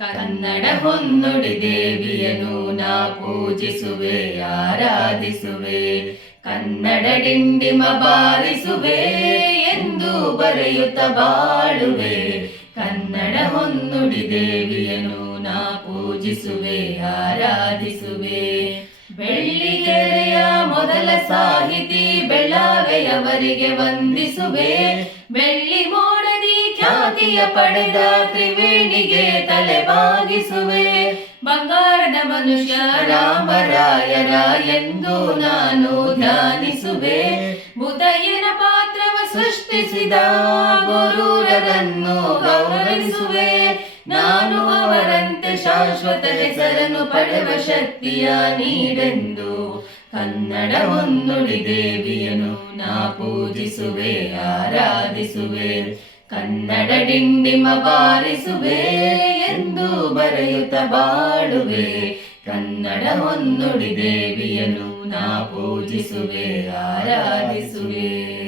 ಕನ್ನಡ ಹೊನ್ನುಡಿ ದೇವಿಯನು ನಾ ಪೂಜಿಸುವೆ ಆರಾಧಿಸುವೆ. ಕನ್ನಡ ಡಿಂಡಿಮ ಬಾರಿಸುವೆ ಎಂದು ಬರೆಯುತ್ತ ಬಾಳುವೆ. ಕನ್ನಡ ಹೊನ್ನುಡಿ ದೇವಿಯನು ನಾ ಪೂಜಿಸುವೆ ಆರಾಧಿಸುವೆ. ಬೆಳ್ಳಿಗೆರೆಯ ಮೊದಲ ಸಾಹಿತಿ ಬೆಳ್ಳಾವೆಯವರಿಗೆ ವಂದಿಸುವೆ. ಬೆಳ್ಳಿ ಮೋಡದಿ ಖ್ಯಾತಿಯ ಪಡೆದ ತ್ರಿವೇಣಿಗೆ ತಲೆ ಬಾಗಿಸುವೆ. ಬಂಗಾರದ ಮನುಷ್ಯ ರಾಮರಾಯರ ಎಂದು ನಾನು ಧ್ಯಾನಿಸುವೆ. ಬುದ್ಧಯ್ಯನ ಪಾತ್ರವ ಸೃಷ್ಟಿಸಿದ ಗುರುರರನ್ನು ಗೌರವಿಸುವೆ. ನಾನು ಅವರಂತೆ ಶಾಶ್ವತ ಹೆಸರನ್ನು ಪಡೆವ ಶಕ್ತಿಯ ನೀಡೆಂದು ಕನ್ನಡ ಹೊನ್ನುಡಿ ದೇವಿಯನು ನಾ ಪೂಜಿಸುವೆ ಆರಾಧಿಸುವೆ. ಕನ್ನಡ ಡಿಂಡಿಮ ಬಾರಿಸುವೆ ಎಂದು ಬರೆಯುತ್ತ ಬಾಳುವೆ. ಕನ್ನಡ ಹೊನ್ನುಡಿ ದೇವಿಯನು ನಾ ಪೂಜಿಸುವೆ ಆರಾಧಿಸುವೆ.